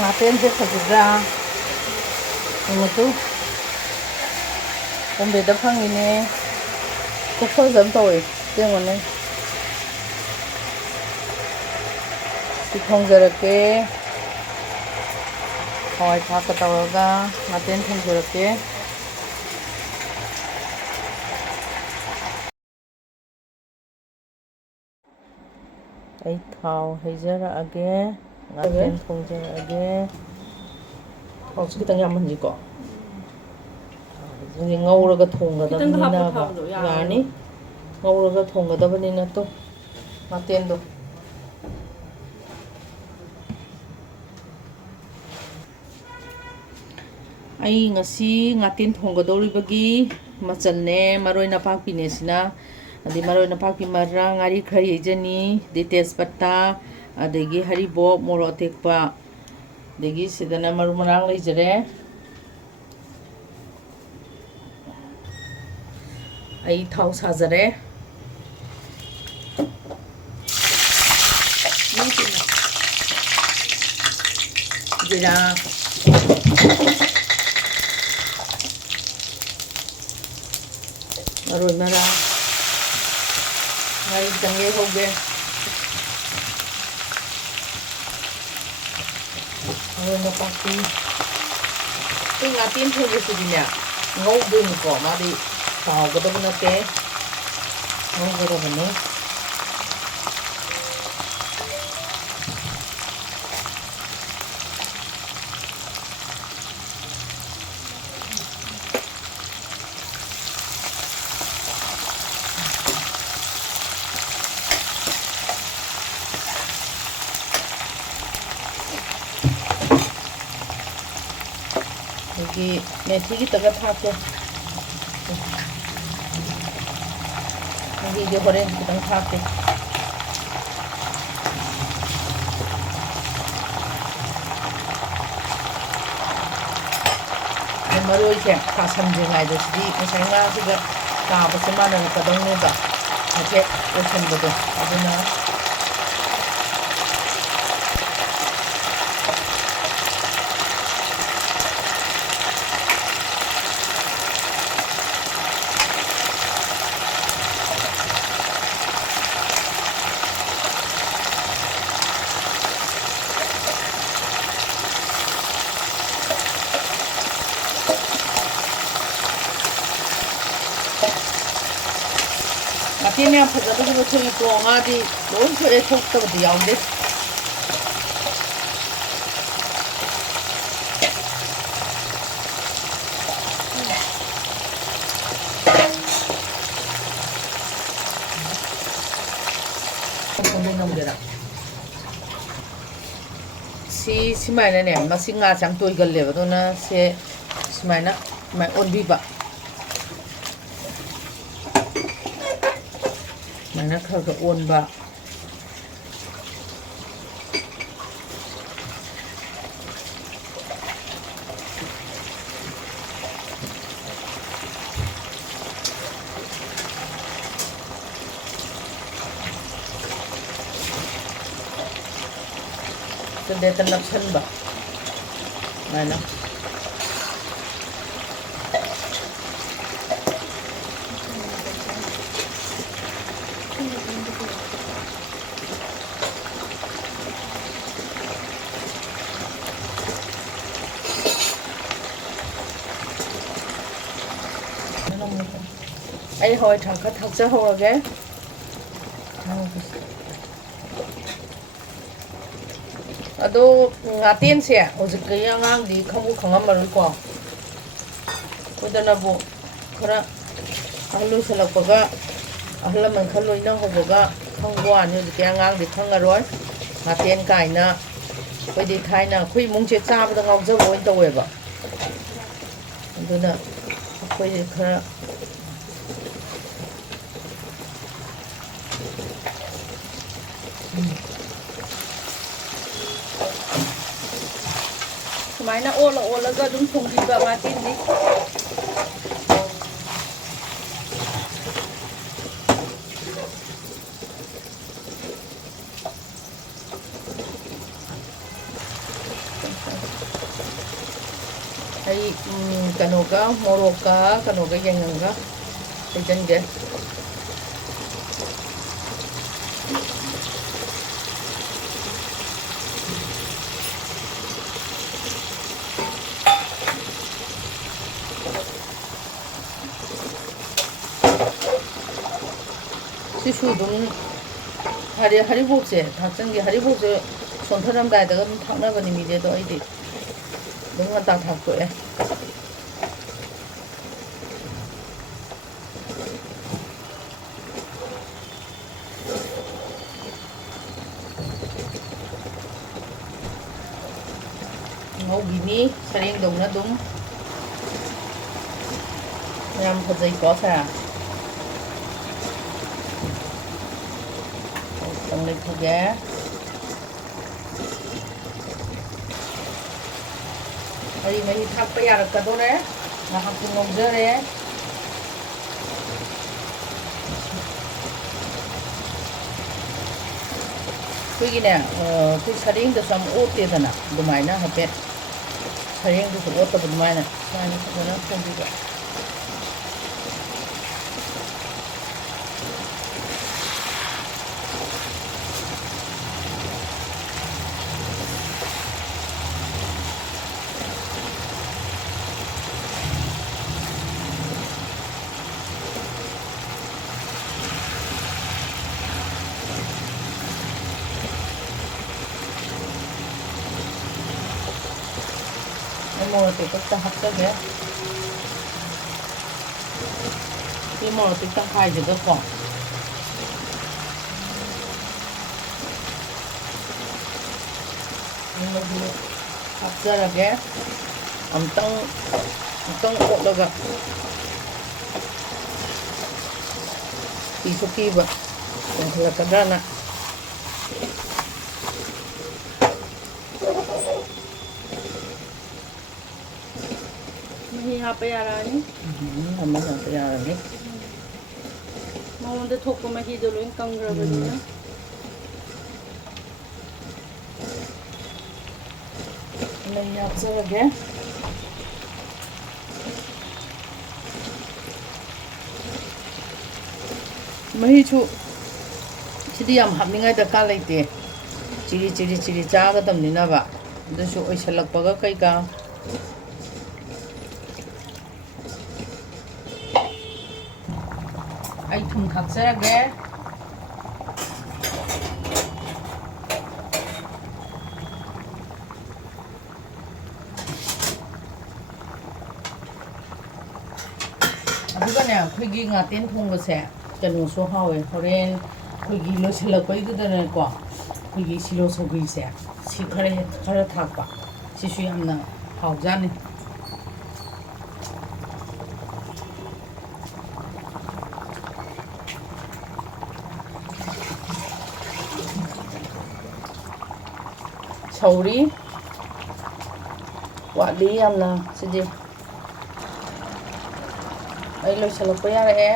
ngatense fajidra mutu bombe da phangine kokho jam tawi tengone thongjarake hawai thaka tawaga ngaten thongjarake ai thau heijarage ngaten thongjarage thau chikitang yamhanji ko ngauraga thonggadabnina ba yani ngauraga thonggadabnina to matendo ai ngasi ngatin thonggadoribagi machanne maroi napakpine sina adi maroi napakpi marang ngari khari ejani de tejpata adegi haribop moro tekpa degi sidana maru marang leijare ai thau sajare jira maroi marang ngai jange hoge maroi napakpi ngatin thonggesudina ngauben ko madi taugadabna te ngaugadabne 여기 메티기다가 타고 여기 이제 버린 기당 타고 머리에 다 삼진하듯이 생각하기가 다 무슨 말을 거동네가 이렇게 오신 거도 아주나 Tiene apagado que você ir com a de longe é pouco de alde. Não dera. Se mais né, mas se ngã chẳng tôi gần leva, então se mais na, mais on viva. Mana khaga on ba tende tanap san ba mana ai hồi thằng khách thật sẽ hồi ghé ado ngatin se ojikay angang di khamu khangam marul ko kodana bo khara ahlu salakpaga ahlaman khaloi na hoboga khangwa ni ojikay angang di khangaroi ngaten kaina koi di thaina khui mungche chabada ngawja boi taweba aduna koi khara Sumaina ola ga dum thongdi ba matin ni ꯑꯩ ꯀꯩꯅꯣꯒ ꯃꯣꯔꯣꯛꯀ ꯀꯩꯅꯣꯒ ꯌꯥꯏꯉꯪꯒ ꯍꯩꯖꯟꯒꯦ ꯁꯤꯁꯨ ꯑꯗꯨꯝ ꯍꯔꯤꯕꯣꯞꯁꯦ ꯊꯥꯛꯆꯟꯒꯦ ꯍꯔꯤꯕꯣꯞꯁꯦ ꯁꯣꯟꯊꯔꯝꯗꯥꯏꯗꯒ ꯑꯗꯨꯝ ꯊꯥꯛꯅꯕꯅꯤ ꯃꯤꯗꯤ ꯑꯗꯣ ꯑꯩꯗꯤ ꯑꯗꯨꯝ ꯉꯟꯇꯥ ꯊꯥꯛꯇꯣꯛꯑꯦ ꯉꯧꯈꯤꯅꯤ ꯁꯔꯦꯡꯗꯧꯅ ꯑꯗꯨꯝ ꯌꯥꯝ ꯐꯖꯩꯀꯣ ꯁꯦ ꯈꯤꯇꯪ ꯂꯩꯊꯒꯦ ꯃꯍꯤ ꯊꯥꯛꯄ ꯌꯥꯔꯛꯀꯗꯣꯔꯦ ꯉꯥꯏꯍꯥꯛꯇꯤ ꯉꯧꯖꯔꯦ ꯑꯩꯈꯣꯏꯒꯤꯅꯦ ꯑꯩꯈꯣꯏ ꯁꯔꯦꯡꯗꯁꯨ ꯌꯥꯝ ꯑꯣꯠꯇꯦꯗꯅ ꯑꯗꯨꯃꯥꯏꯅ ꯍꯥꯏꯐꯦꯠ ꯁꯔꯦꯡꯗꯁꯨ ꯑꯣꯠꯇꯕ ꯑꯗꯨꯃꯥꯏꯅ ꯁꯨꯃꯥꯏꯅ ꯐꯖꯅ ꯊꯣꯡꯕꯤꯕ ꯃꯣꯔꯣꯛ ꯑꯇꯦꯛꯄ ꯍꯥꯞꯆꯒꯦ ꯁꯤ ꯃꯣꯔꯣꯛ ꯑꯇꯦꯛꯄ ꯍꯥꯏꯖꯒꯀꯣ ꯃꯍꯤ ꯍꯥꯞꯆꯔꯒꯦ ꯑꯃꯨꯛꯇꯪ ꯑꯣꯠꯂꯒ ꯄꯤꯁꯨ ꯄꯤꯕ ꯀꯪꯁꯤꯜꯂꯛꯀꯗ꯭ꯔꯅ ꯃꯍꯤ ꯍꯥꯞꯄ ꯌꯥꯔꯛꯑꯅꯤ ꯑꯃ ꯍꯥꯞꯄ ꯌꯥꯔꯅꯤ ꯃꯉꯣꯟꯗ ꯊꯣꯛꯄ ꯃꯍꯤꯗꯣ ꯂꯣꯏ ꯀꯪꯈ꯭ꯔꯕꯅꯤꯅ ꯃꯍꯤ ꯍꯥꯞꯆꯔꯒꯦ ꯃꯍꯤꯁꯨ ꯁꯤꯗꯤ ꯌꯥꯝ ꯍꯥꯞꯅꯤꯡꯉꯥꯏ ꯗꯔꯀꯥꯔ ꯂꯩꯇꯦ ꯆꯤꯔꯤ ꯆꯥꯒꯗꯕꯅꯤꯅꯕ ꯑꯗꯨꯁꯨ ꯑꯣꯏꯁꯜꯂꯛꯄꯒ ꯀꯩꯀꯥ ꯑꯩ ꯊꯨꯝ ꯊꯥꯛꯆꯔꯒꯦ ꯑꯗꯨꯒꯅꯦ ꯑꯩꯈꯣꯏꯒꯤ ꯉꯥꯇꯦꯟ ꯊꯣꯡꯕꯁꯦ ꯀꯩꯅꯣꯁꯨ ꯍꯥꯎꯋꯦ ꯍꯣꯔꯦꯟ ꯑꯩꯈꯣꯏꯒꯤ ꯂꯣꯏꯁꯤꯜꯂꯛꯄꯩꯗꯨꯗꯅꯦꯀꯣ ꯑꯩꯈꯣꯏꯒꯤ ꯁꯤꯔꯣ ꯁꯧꯒ꯭ꯔꯤꯁꯦ ꯁꯤ ꯈꯔ ꯊꯥꯛꯄ ꯁꯤꯁꯨ ꯌꯥꯝꯅ ꯍꯥꯎꯖꯥꯠꯅꯤ ꯁꯧꯔꯤ ꯋꯥꯠꯂꯤ ꯌꯥꯝꯅ ꯁꯤꯗꯤ ꯑꯩ ꯂꯣꯏꯁꯤꯜꯂꯛꯄ ꯌꯥꯔꯛꯑꯦ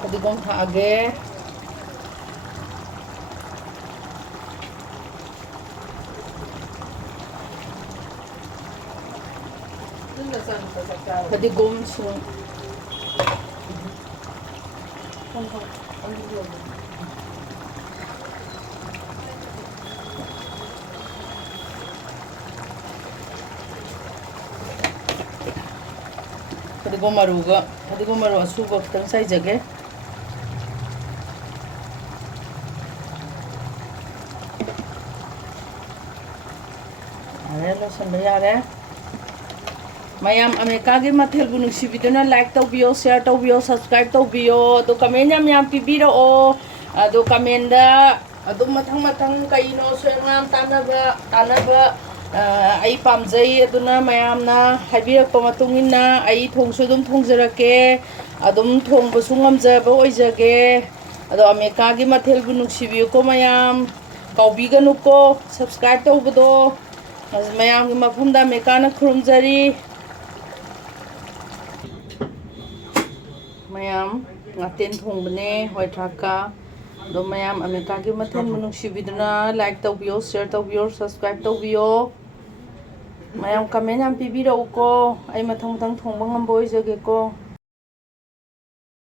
ꯐꯗꯤꯒꯣꯝ ꯊꯥꯛꯑꯒꯦ ꯐꯗꯤꯒꯣꯝ ꯁꯨꯡ ꯐꯗꯤꯒꯣꯝ ꯃꯔꯨ ꯑꯁꯨꯕ ꯈꯤꯇꯪ ꯆꯥꯏꯖꯒꯦ ꯌꯥꯔꯦ ꯂꯣꯏꯁꯤꯟꯕ ꯌꯥꯔꯦ ꯃꯌꯥꯝ ꯑꯃꯦꯔꯤꯀꯥꯒꯤ ꯃꯊꯦꯜꯕꯨ ꯅꯨꯡꯁꯤꯕꯤꯗꯨꯅ ꯂꯥꯏꯛ ꯇꯧꯕꯤꯌꯣ ꯁꯤꯌꯔ ꯇꯧꯕꯤꯌꯣ ꯁꯕꯁꯀ꯭ꯔꯥꯏꯕ ꯇꯧꯕꯤꯌꯣ ꯑꯗꯣ ꯀꯃꯦꯟ ꯌꯥꯝ ꯄꯤꯕꯤꯔꯛꯑꯣ ꯑꯗꯣ ꯀꯃꯦꯟꯗ ꯑꯗꯨꯝ ꯃꯊꯪ ꯀꯩꯅꯣ ꯁꯣꯏꯉꯥꯝ ꯇꯥꯟꯅꯕ ꯑꯩ ꯄꯥꯝꯖꯩ ꯑꯗꯨꯅ ꯃꯌꯥꯝꯅ ꯍꯥꯏꯕꯤꯔꯛꯄ ꯃꯇꯨꯡ ꯏꯟꯅ ꯑꯩ ꯊꯣꯡꯁꯨ ꯑꯗꯨꯝ ꯊꯣꯡꯖꯔꯛꯀꯦ ꯑꯗꯨꯝ ꯊꯣꯡꯕꯁꯨ ꯉꯝꯖꯕ ꯑꯣꯏꯖꯒꯦ ꯑꯗꯣ ꯑꯃꯦꯔꯤꯀꯥꯒꯤ ꯃꯊꯦꯜꯕꯨ ꯅꯨꯡꯁꯤꯕꯤꯌꯨꯀꯣ ꯃꯌꯥꯝ ꯀꯥꯎꯕꯤꯒꯅꯨꯀꯣ ꯁꯕꯁꯀ꯭ꯔꯥꯏꯕ ꯇꯧꯕꯗꯣ ꯃꯌꯥꯝꯒꯤ ꯃꯐꯝꯗ ꯑꯃꯦꯔꯤꯀꯥꯅ ꯈꯨꯔꯨꯝꯖꯔꯤ ꯃꯌꯥꯝ ꯉꯥꯇꯦꯟ ꯊꯣꯡꯕꯅꯦ ꯍꯋꯥꯏ ꯊ꯭ꯔꯥꯛꯀ ꯑꯗꯣ ꯃꯌꯥꯝ ꯑꯃꯦꯔꯤꯀꯥꯒꯤ ꯃꯊꯦꯜꯕꯨ ꯅꯨꯡꯁꯤꯕꯤꯗꯨꯅ ꯂꯥꯏꯛ ꯇꯧꯕꯤꯌꯣ ꯁꯤꯌꯔ ꯇꯧꯕꯤꯌꯣ ꯁꯕꯁꯀ꯭ꯔꯥꯏꯕ ꯇꯧꯕꯤꯌꯣ ꯃꯌꯥꯝ ꯀꯃꯦꯟ ꯌꯥꯝ ꯄꯤꯕꯤꯔꯛꯎꯀꯣ ꯑꯩ ꯃꯊꯪ ꯊꯣꯡꯕ ꯉꯝꯕ ꯑꯣꯏꯖꯒꯦꯀꯣ